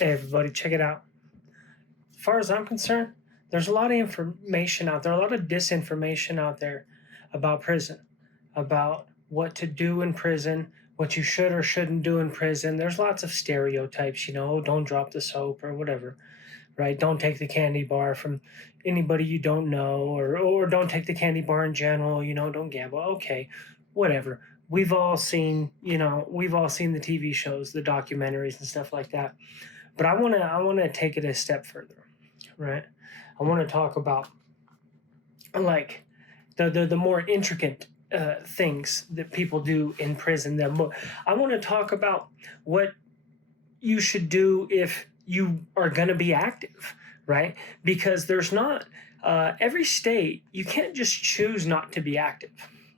Hey everybody, check it out. As far as I'm concerned, there's a lot of information out there, a lot of disinformation out there about prison, about what to do in prison, what you should or shouldn't do in prison. There's lots of stereotypes, don't drop the soap or whatever, right? Don't take the candy bar from anybody you don't know, or don't take the candy bar in general, don't gamble. Okay, whatever. We've all seen the TV shows, the documentaries and stuff like that. But I wanna take it a step further, right? I want to talk about like the more intricate things that people do in prison. I want to talk about what you should do if you are going to be active, right? Because there's not every state, you can't just choose not to be active.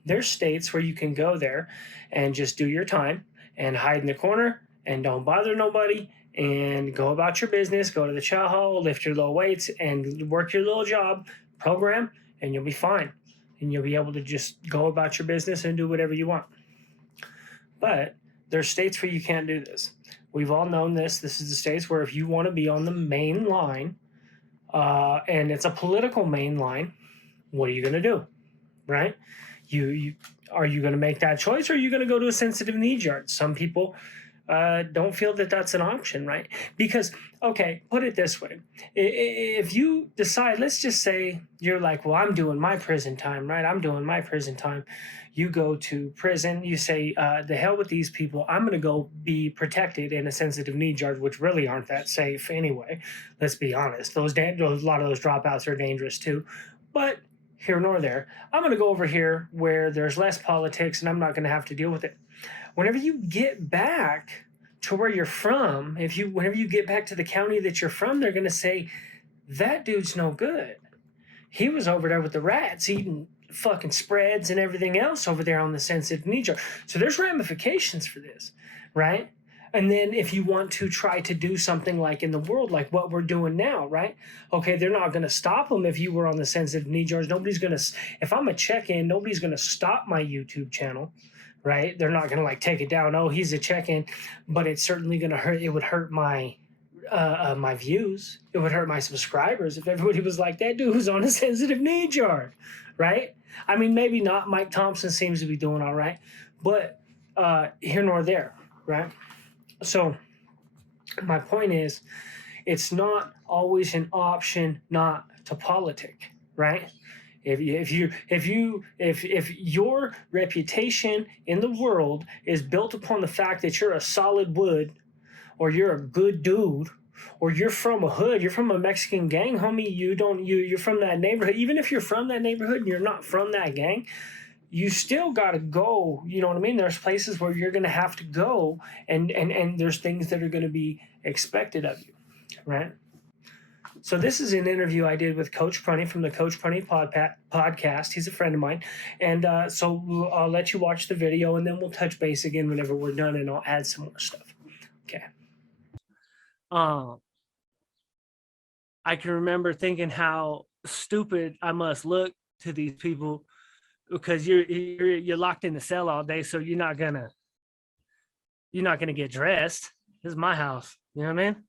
There's states where you can go there and just do your time and hide in the corner and don't bother nobody and go about your business, go to the chow hall, lift your little weights and work your little job program, and you'll be fine. And you'll be able to just go about your business and do whatever you want. But there's states where you can't do this. We've all known this. This is the states where if you want to be on the main line, and it's a political main line, what are you going to do, right? You are you going to make that choice, or are you going to go to a sensitive needs yard? Some people don't feel that that's an option, right? Because, okay, put it this way. If you decide, let's just say you're like, well, I'm doing my prison time, right? I'm doing my prison time. You go to prison, you say, the hell with these people. I'm going to go be protected in a sensitive needs yard, which really aren't that safe anyway. Let's be honest. A lot of those dropouts are dangerous too. But here nor there, I'm going to go over here where there's less politics and I'm not going to have to deal with it. Whenever you get back to where you're from, whenever you get back to the county that you're from, they're going to say, that dude's no good. He was over there with the rats eating fucking spreads and everything else over there on the sensitive needs yard. So there's ramifications for this, right? And then if you want to try to do something like in the world, like what we're doing now, right? Okay, they're not going to stop them if you were on the sensitive needs yards. If I'm a check-in, nobody's going to stop my YouTube channel, right? They're not going to like take it down. Oh, he's a check-in, but it's certainly going to hurt. It would hurt my my views. It would hurt my subscribers if everybody was like, that dude was on a sensitive needs yard, right? I mean, maybe not. Mike Thompson seems to be doing all right, but here nor there, right? So my point is, it's not always an option not to politic, right? If your reputation in the world is built upon the fact that you're a solid wood, or you're a good dude, or you're from a hood, you're from a Mexican gang, homie, you're from that neighborhood. Even if you're from that neighborhood and you're not from that gang, you still got to go. You know what I mean? There's places where you're going to have to go, and there's things that are going to be expected of you, right? So this is an interview I did with Coach Prunty from the Coach Prunty podcast. He's a friend of mine. And so I'll let you watch the video, and then we'll touch base again whenever we're done, and I'll add some more stuff. Okay. I can remember thinking how stupid I must look to these people, because you're locked in the cell all day, so you're not gonna get dressed. This is my house, you know what I mean?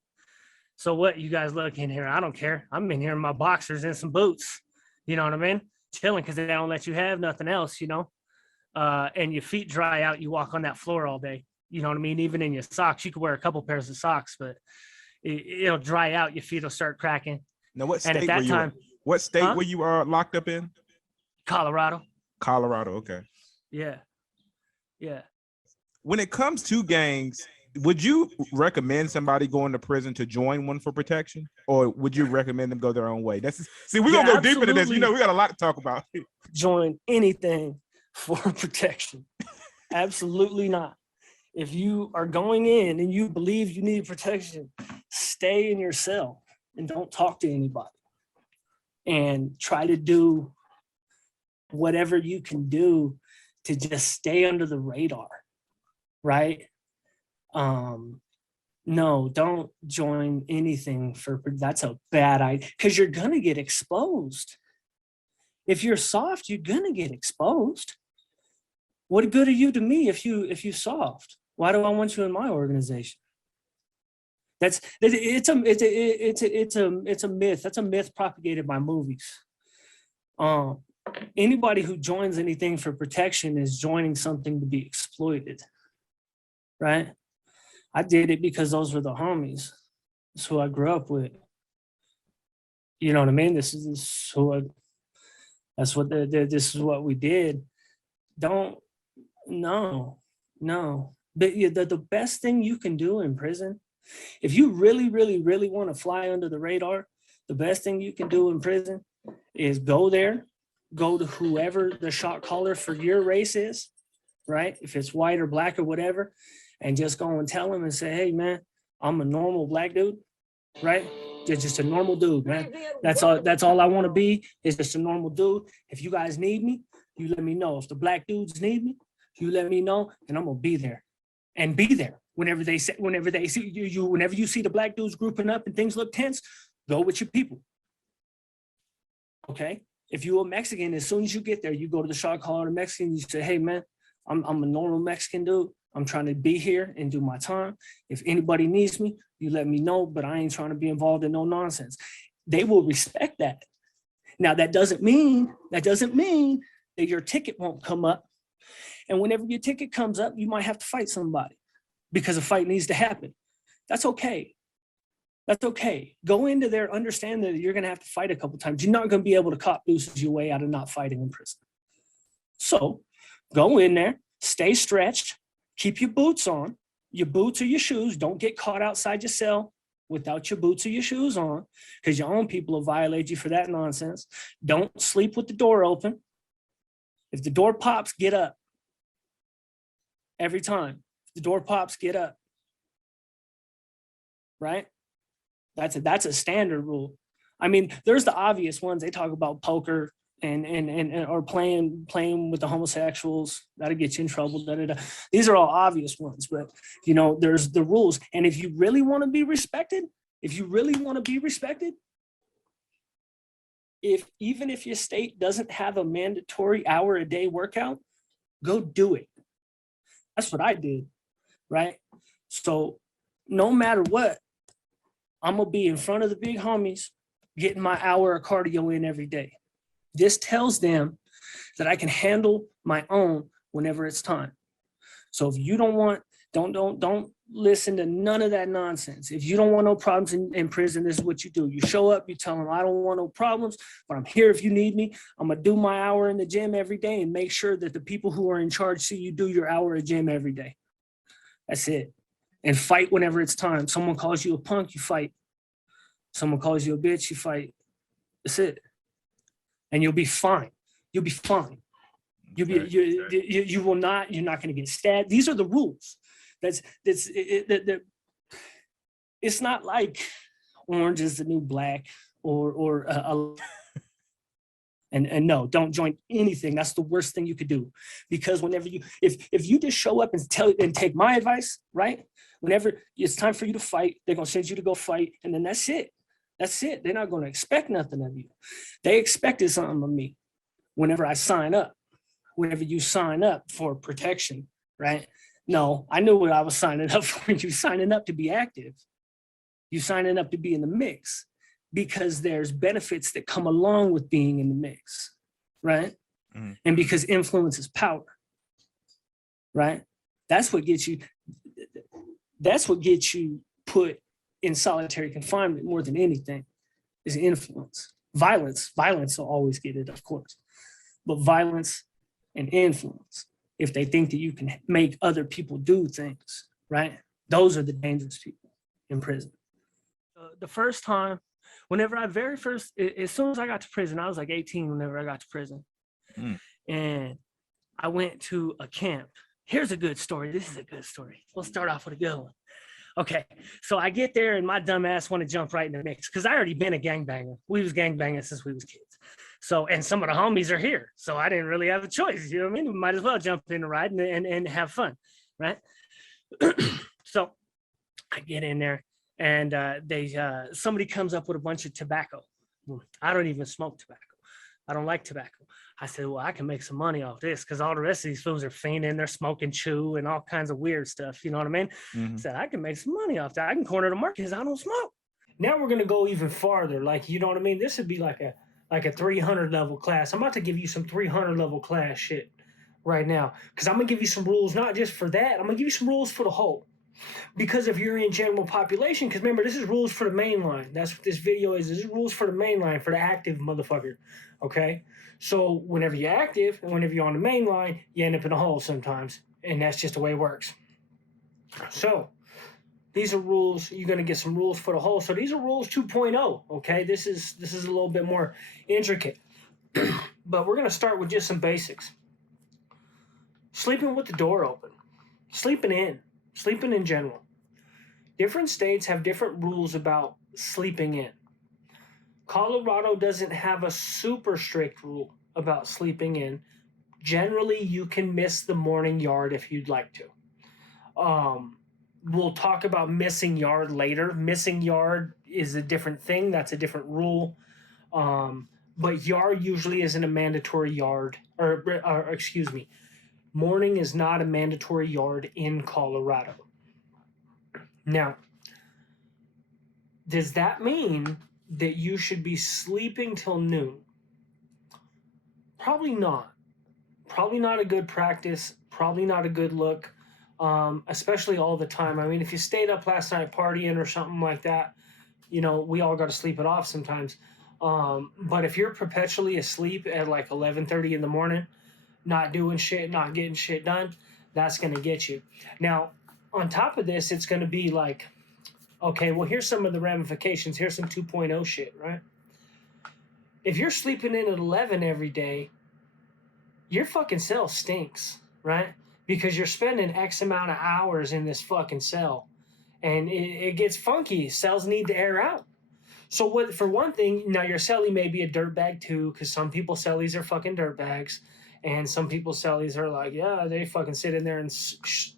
So what, you guys look in here? I don't care. I'm in here in my boxers and some boots, you know what I mean? Chilling, because they don't let you have nothing else, and your feet dry out. You walk on that floor all day, you know what I mean? Even in your socks, you could wear a couple pairs of socks, but it'll dry out. Your feet will start cracking. Now, what state were you in? What state were you locked up in? Colorado. Colorado, okay. Yeah. When it comes to gangs, would you recommend somebody going to prison to join one for protection, or would you recommend them go their own way? We're gonna go deep into this. We got a lot to talk about. Join anything for protection. Absolutely not. If you are going in and you believe you need protection, stay in your cell and don't talk to anybody, and try to do whatever you can do to just stay under the radar, right? No, don't join anything that's a bad idea, because you're gonna get exposed. If you're soft, you're gonna get exposed. What good are you to me if you soft? Why do I want you in my organization? It's a myth. That's a myth propagated by movies. Anybody who joins anything for protection is joining something to be exploited, right? I did it because those were the homies. That's who I grew up with. You know what I mean? This is what we did. No. But the best thing you can do in prison, if you really, really, really want to fly under the radar, the best thing you can do in prison is go there, go to whoever the shot caller for your race is, right? If it's white or black or whatever, and just go and tell them and say, hey, man, I'm a normal black dude, right? Just a normal dude, man. That's all I want to be, is just a normal dude. If you guys need me, you let me know. If the black dudes need me, you let me know, and I'm gonna be there. And be there whenever they see you, whenever you see the black dudes grouping up and things look tense, go with your people. Okay? If you're a Mexican, as soon as you get there, you go to the shot caller, the Mexican, you say, hey man, I'm a normal Mexican dude. I'm trying to be here and do my time. If anybody needs me, you let me know, but I ain't trying to be involved in no nonsense. They will respect that. Now, that doesn't mean that your ticket won't come up. And whenever your ticket comes up, you might have to fight somebody because a fight needs to happen. That's okay. That's okay. Go into there, understand that you're going to have to fight a couple times. You're not going to be able to cop deuces your way out of not fighting in prison. So go in there, stay stretched, keep your boots on, your boots or your shoes. Don't get caught outside your cell without your boots or your shoes on, because your own people will violate you for that nonsense. Don't sleep with the door open. If the door pops, get up. Every time. If the door pops, get up. Right? That's a standard rule. I mean, there's the obvious ones. They talk about poker and or playing with the homosexuals. That'll get you in trouble. These are all obvious ones, but you know, there's the rules. And if you really want to be respected, even if your state doesn't have a mandatory hour a day workout, go do it. That's what I did, right? So no matter what, I'm gonna be in front of the big homies, getting my hour of cardio in every day. This tells them that I can handle my own whenever it's time. So if you don't listen to none of that nonsense. If you don't want no problems in prison, this is what you do. You show up, you tell them, I don't want no problems, but I'm here if you need me. I'm gonna do my hour in the gym every day and make sure that the people who are in charge see you do your hour of gym every day. That's it. And fight whenever it's time. Someone calls you a punk, you fight. Someone calls you a bitch, you fight. That's it. And you'll be fine. You'll be fine. You're not going to get stabbed. These are the rules. It's not like orange is the new black and no, don't join anything. That's the worst thing you could do, because whenever if you just show up and take my advice, right? Whenever it's time for you to fight, they're going to send you to go fight, and then that's it. That's it. They're not going to expect nothing of you. They expected something of me whenever I sign up. Whenever you sign up for protection, right? No, I knew what I was signing up for. You signing up to be active. You signing up to be in the mix, because there's benefits that come along with being in the mix, right? Mm. And because influence is power, right? That's what gets you put in solitary confinement more than anything, is influence. Violence will always get it, of course, but violence and influence, if they think that you can make other people do things, right? Those are the dangerous people in prison. The first time, as soon as I got to prison, I was like 18 whenever I got to prison. Mm. And I went to a camp. Here's a good story. This is a good story. We'll start off with a good one. Okay, so I get there and my dumb ass want to jump right in the mix, because I already been a gangbanger. We was gangbanging since we was kids. So, and some of the homies are here. So I didn't really have a choice. You know what I mean? We might as well jump in the ride and have fun, right? So I get in there and somebody comes up with a bunch of tobacco. I don't even smoke tobacco. I don't like tobacco. I said, well, I can make some money off this because all the rest of these fools are fiending, they're smoking chew and all kinds of weird stuff. You know what I mean? I said, I can make some money off that. I can corner the market because I don't smoke. Now we're gonna go even farther. Like, you know what I mean? This would be like a 300 level class. I'm about to give you some 300 level class shit right now because I'm gonna give you some rules, not just for that. I'm gonna give you some rules for the whole. Because if you're in general population, because remember, this is rules for the mainline. That's what this video is. This is rules for the mainline, for the active motherfucker. Okay? So whenever you're active and whenever you're on the mainline, you end up in a hole sometimes. And that's just the way it works. So these are rules. You're going to get some rules for the whole. So these are rules 2.0. Okay? This is a little bit more intricate. But we're going to start with just some basics. Sleeping with the door open. Sleeping in general. Different states have different rules about sleeping in. Colorado doesn't have a super strict rule about sleeping in. Generally, you can miss the morning yard if you'd like to. We'll talk about missing yard later. Missing yard is a different thing. That's a different rule. But yard usually isn't a mandatory yard. Or excuse me. Morning is not a mandatory yard in Colorado. Now, does that mean that you should be sleeping till noon? Probably not. Probably not a good practice. Probably not a good look, especially all the time. I mean, if you stayed up last night partying or something like that, you know, we all got to sleep it off sometimes. But if you're perpetually asleep at like 11:30 in the morning, not doing shit, not getting shit done, that's going to get you. Now, on top of this, it's going to be like, okay, well, here's some of the ramifications. Here's some 2.0 shit, right? If you're sleeping in at 11 every day, your fucking cell stinks, right? Because you're spending X amount of hours in this fucking cell. And it gets funky. Cells need to air out. So what? For one thing, now your cellie may be a dirtbag too, because some people cellies are fucking dirtbags. And some people cellies are like, yeah, they fucking sit in there and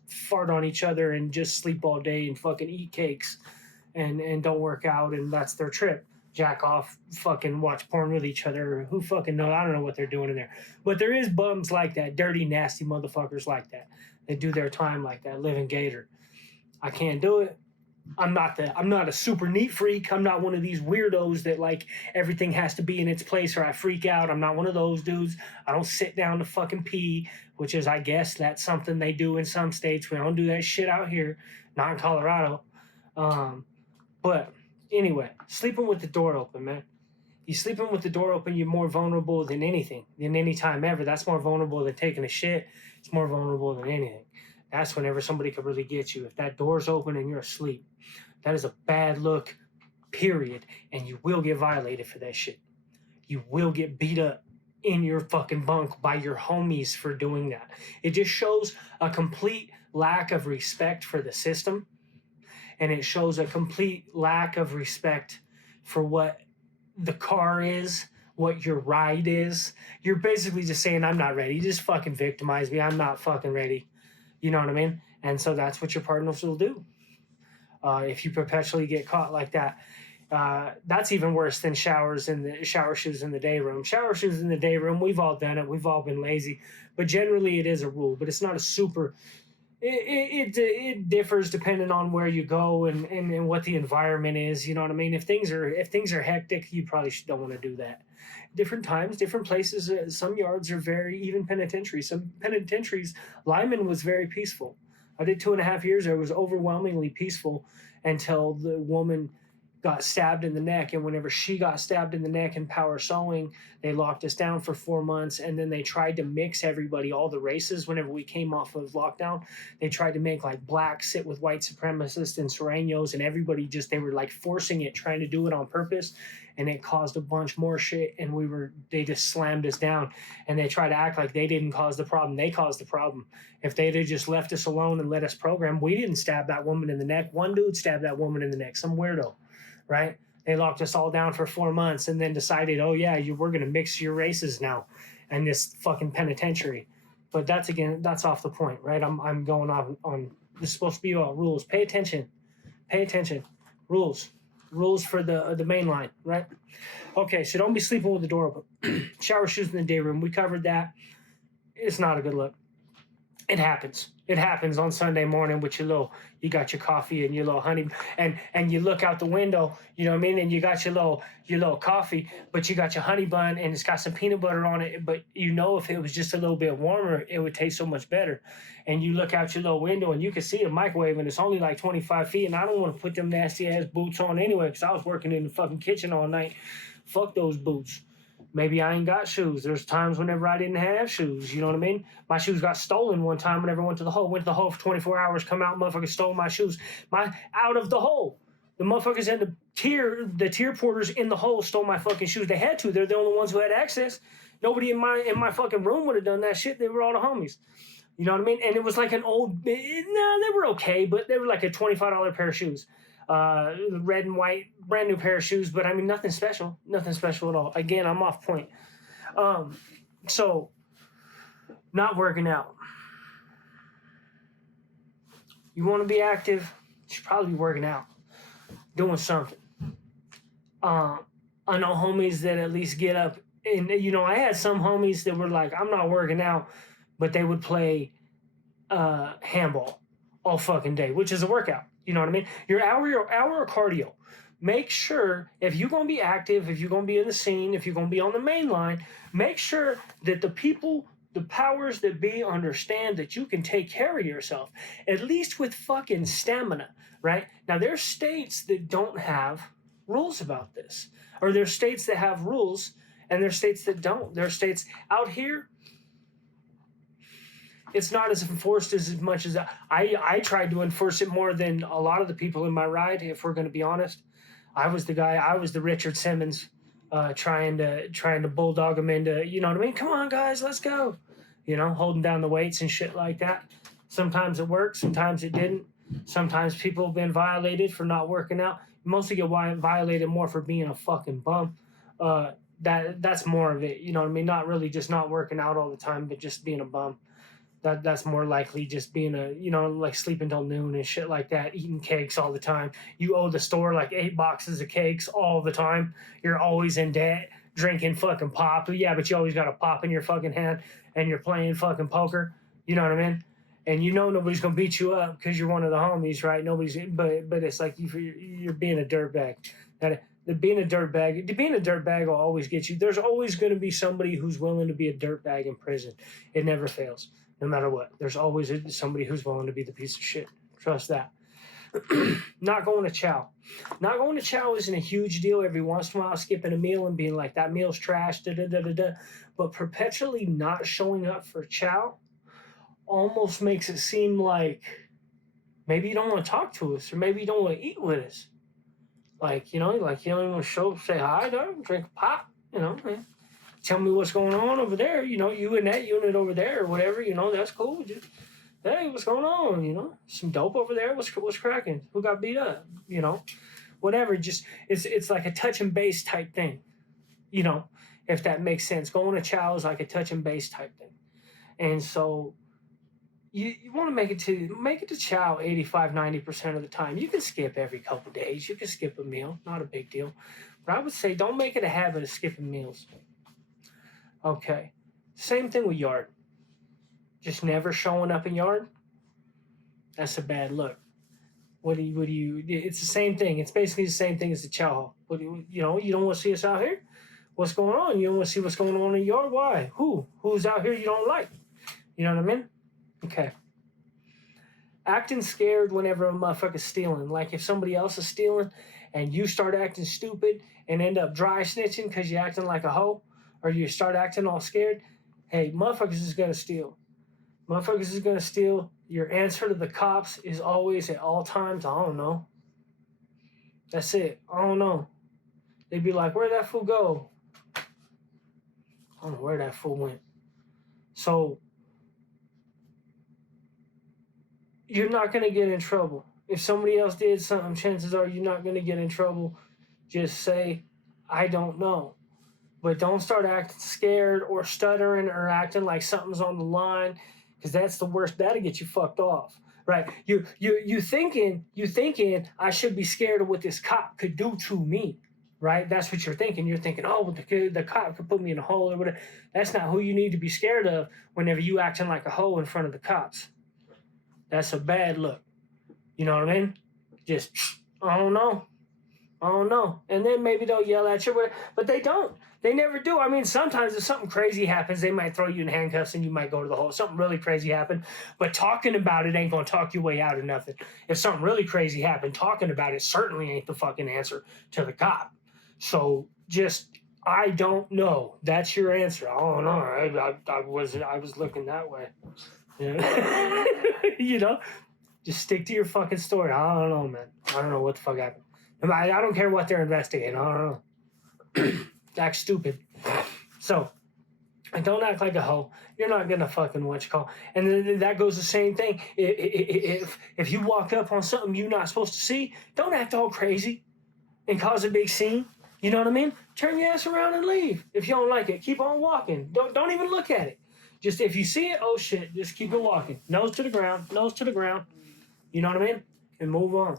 fart on each other and just sleep all day and fucking eat cakes and don't work out, and that's their trip. Jack off, fucking watch porn with each other. Who fucking knows? I don't know what they're doing in there. But there is bums like that, dirty, nasty motherfuckers like that. They do their time like that, living gator. I can't do it. I'm not a super neat freak. I'm not one of these weirdos that like everything has to be in its place or I freak out. I'm not one of those dudes. I don't sit down to fucking pee, which is, I guess, that's something they do in some states. We don't do that shit out here, not in Colorado. But anyway, sleeping with the door open, man. You sleeping with the door open, you're more vulnerable than anything, than any time ever. That's more vulnerable than taking a shit. It's more vulnerable than anything. That's whenever somebody could really get you. If that door's open and you're asleep, that is a bad look, period. And you will get violated for that shit. You will get beat up in your fucking bunk by your homies for doing that. It just shows a complete lack of respect for the system. And it shows a complete lack of respect for what the car is, what your ride is. You're basically just saying, I'm not ready. You just fucking victimize me. I'm not fucking ready. You know what I mean? And so that's what your partners will do. If you perpetually get caught like that, that's even worse than shower shoes in the day room. Shower shoes in the day room, we've all done it. We've all been lazy. But generally it is a rule. But it's not a super... It differs depending on where you go and what the environment is. You know what I mean? If things are hectic, you probably don't want to do that. Different times, different places. Some yards are very, even penitentiaries. Some penitentiaries, Lyman was very peaceful. I did 2.5 years there. It was overwhelmingly peaceful until the woman got stabbed in the neck. And whenever she got stabbed in the neck in power sewing, they locked us down for 4 months. And then they tried to mix everybody, all the races. Whenever we came off of lockdown, they tried to make like blacks sit with white supremacists and Sureños, and everybody they were like forcing it, trying to do it on purpose. And it caused a bunch more shit. And they just slammed us down. And they tried to act like they didn't cause the problem. They caused the problem. If they'd have just left us alone and let us program, we didn't stab that woman in the neck. One dude stabbed that woman in the neck, some weirdo. Right? They locked us all down for 4 months and then decided, oh yeah, we're going to mix your races now in this fucking penitentiary. But that's off the point, right? I'm going on this is supposed to be about rules. Pay attention. Rules. Rules for the main line, right? Okay, so don't be sleeping with the door open. Shower shoes in the day room. We covered that. It's not a good look. It happens. It happens on Sunday morning with you got your coffee and your little honey, and you look out the window, you know what I mean, and you got your little coffee, but you got your honey bun and it's got some peanut butter on it, but if it was just a little bit warmer, it would taste so much better. And you look out your little window and you can see a microwave and it's only like 25 feet, and I don't want to put them nasty ass boots on anyway because I was working in the fucking kitchen all night. Fuck those boots. Maybe I ain't got shoes. There's times whenever I didn't have shoes. You know what I mean? My shoes got stolen one time whenever I went to the hole. Went to the hole for 24 hours, come out, motherfuckers stole my shoes. Out of the hole. The motherfuckers and the tier porters in the hole stole my fucking shoes. They had to. They're the only ones who had access. Nobody in my fucking room would have done that shit. They were all the homies. You know what I mean? And it was like an old, they were okay, but they were like a $25 pair of shoes. Red and white, brand new pair of shoes, but I mean, nothing special at all. Again, I'm off point. So not working out. You want to be active, you should probably be working out, doing something. I know homies that at least get up and, I had some homies that were like, I'm not working out, but they would play handball all fucking day, which is a workout. You know what I mean? Your hour of cardio. Make sure if you're going to be active, if you're going to be in the scene, if you're going to be on the main line, make sure that the powers that be understand that you can take care of yourself, at least with fucking stamina, right? Now, there's states that don't have rules about this, or there's states that have rules, and there's states that don't. There's states out here, it's not as enforced as much as I tried to enforce it more than a lot of the people in my ride, if we're going to be honest. I was the Richard Simmons, trying to bulldog them into, you know what I mean? Come on, guys, let's go. Holding down the weights and shit like that. Sometimes it worked, sometimes it didn't. Sometimes people have been violated for not working out. You mostly get violated more for being a fucking bum. That's more of it, you know what I mean? Not really just not working out all the time, but just being a bum. That's more likely just being like sleeping till noon and shit like that, eating cakes all the time. You owe the store like 8 boxes of cakes all the time. You're always in debt, drinking fucking pop. Yeah, but you always got a pop in your fucking hand and you're playing fucking poker. You know what I mean? And nobody's going to beat you up because you're one of the homies, right? But it's like you're being a dirtbag. Being a dirtbag will always get you. There's always going to be somebody who's willing to be a dirtbag in prison. It never fails. No matter what, there's always somebody who's willing to be the piece of shit. Trust that. Not going to chow. Not going to chow isn't a huge deal. Every once in a while, skipping a meal and being like, that meal's trash, da-da-da-da-da. But perpetually not showing up for chow almost makes it seem like maybe you don't want to talk to us, or maybe you don't want to eat with us. You don't even want to show up, say hi, dog, drink a pop, tell me what's going on over there, you in that unit over there or whatever, that's cool. Just, hey, what's going on, some dope over there, what's cracking, who got beat up, whatever. Just it's like a touch and base type thing, if that makes sense. Going to chow is like a touch and base type thing. And so you want to make it to chow 85-90% of the time. You can skip every couple days, you can skip a meal, not a big deal, but I would say don't make it a habit of skipping meals. Okay. Same thing with yard. Just never showing up in yard. That's a bad look. What do you it's the same thing. It's basically the same thing as the chow hall. You don't want to see us out here? What's going on? You don't want to see what's going on in the yard? Why? Who's out here you don't like? You know what I mean? Okay. Acting scared whenever a motherfucker's stealing. Like if somebody else is stealing and you start acting stupid and end up dry snitching because you're acting like a hoe, or you start acting all scared, hey, motherfuckers is going to steal. Motherfuckers is going to steal. Your answer to the cops is always at all times, I don't know. That's it. I don't know. They'd be like, where'd that fool go? I don't know where that fool went. So you're not going to get in trouble. If somebody else did something, chances are you're not going to get in trouble. Just say, I don't know. But don't start acting scared or stuttering or acting like something's on the line, because that's the worst. That'll get you fucked off. right? You thinking I should be scared of what this cop could do to me, right? That's what you're thinking. You're thinking, oh, the cop could put me in a hole or whatever. That's not who you need to be scared of whenever you acting like a hoe in front of the cops. That's a bad look. You know what I mean? Just, I don't know. And then maybe they'll yell at you, but they don't. They never do. I mean, sometimes if something crazy happens, they might throw you in handcuffs and you might go to the hole. Something really crazy happened, but talking about it ain't going to talk your way out of nothing. If something really crazy happened, talking about it certainly ain't the fucking answer to the cop. So just, I don't know. That's your answer. I don't know. I was looking that way. Yeah. You know, just stick to your fucking story. I don't know, man. I don't know what the fuck happened. I don't care what they're investigating. I don't know. Act stupid. So, don't act like a hoe. You're not gonna fucking what you call. And then that goes the same thing. If you walk up on something you're not supposed to see, don't act all crazy and cause a big scene. You know what I mean? Turn your ass around and leave. If you don't like it, keep on walking. Don't even look at it. Just if you see it, oh shit, just keep it walking. Nose to the ground. You know what I mean? And move on.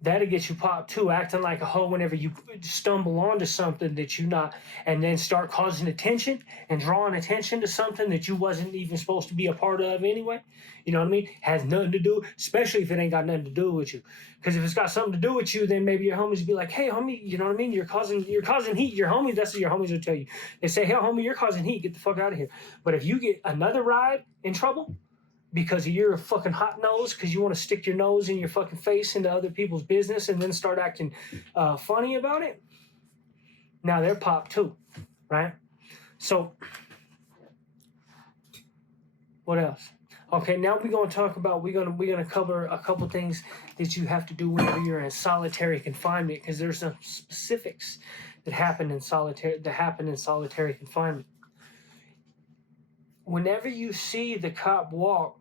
That'll get you popped too, acting like a hoe whenever you stumble onto something that you not, and then start causing attention and drawing attention to something that you wasn't even supposed to be a part of anyway. You know what I mean? Has nothing to do, especially if it ain't got nothing to do with you. Because if it's got something to do with you, then maybe your homies be like, hey homie, you know what I mean? You're causing heat. Your homies, that's what your homies will tell you. They say, hey homie, you're causing heat. Get the fuck out of here. But if you get another ride in trouble, because of your fucking hot nose, because you want to stick your nose in your fucking face into other people's business and then start acting funny about it, now they're popped too, right? So, what else? Okay, now we're gonna talk about we're gonna cover a couple things that you have to do whenever you're in solitary confinement, because there's some specifics that happen in solitary confinement. Whenever you see the cop walk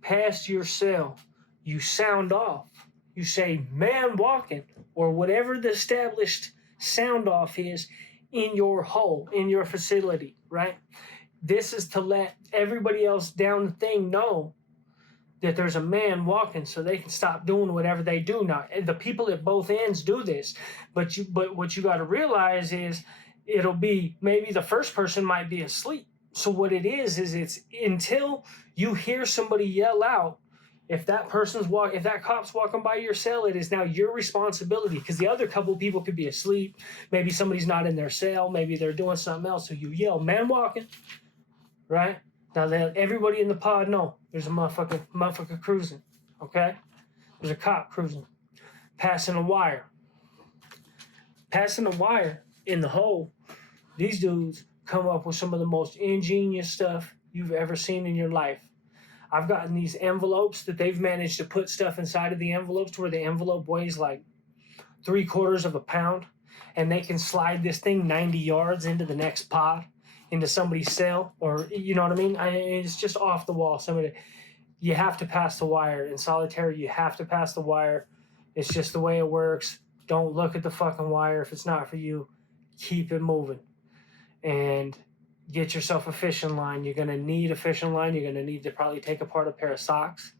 past your cell, you sound off. You say, man walking, or whatever the established sound off is in your hole, in your facility, right? This is to let everybody else down the thing know that there's a man walking so they can stop doing whatever they do now. And the people at both ends do this, but what you got to realize is it'll be, maybe the first person might be asleep. So what it is it's until you hear somebody yell out, if that cop's walking by your cell, it is now your responsibility, because the other couple of people could be asleep. Maybe somebody's not in their cell. Maybe they're doing something else. So you yell, man walking, right? Now let everybody in the pod know there's a motherfucker cruising, okay? There's a cop cruising, passing a wire. Passing a wire in the hole, these dudes come up with some of the most ingenious stuff you've ever seen in your life. I've gotten these envelopes that they've managed to put stuff inside of the envelopes to where the envelope weighs like 3/4 of a pound, and they can slide this thing 90 yards into the next pod, into somebody's cell, or you know what I mean? It's just off the wall. You have to pass the wire. In solitary, you have to pass the wire. It's just the way it works. Don't look at the fucking wire. If it's not for you, keep it moving. And get yourself a fishing line. You're going to need a fishing line. You're going to need to probably take apart a pair of socks.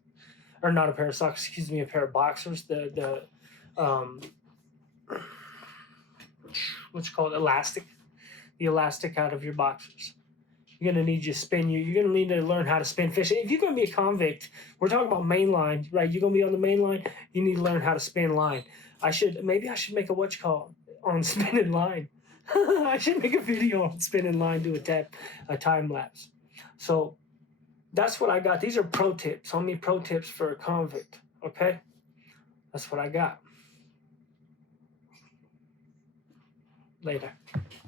Or not a pair of socks, a pair of boxers. What's called elastic. The elastic out of your boxers. You're going to need you're going to need to learn how to spin fish. If you're going to be a convict, we're talking about mainline, right? You're going to be on the mainline, you need to learn how to spin line. Maybe I should make a on spinning line. I should make a video on spinning line, do a time lapse. So that's what I got. These are pro tips. Only pro tips for a convict. Okay? That's what I got. Later.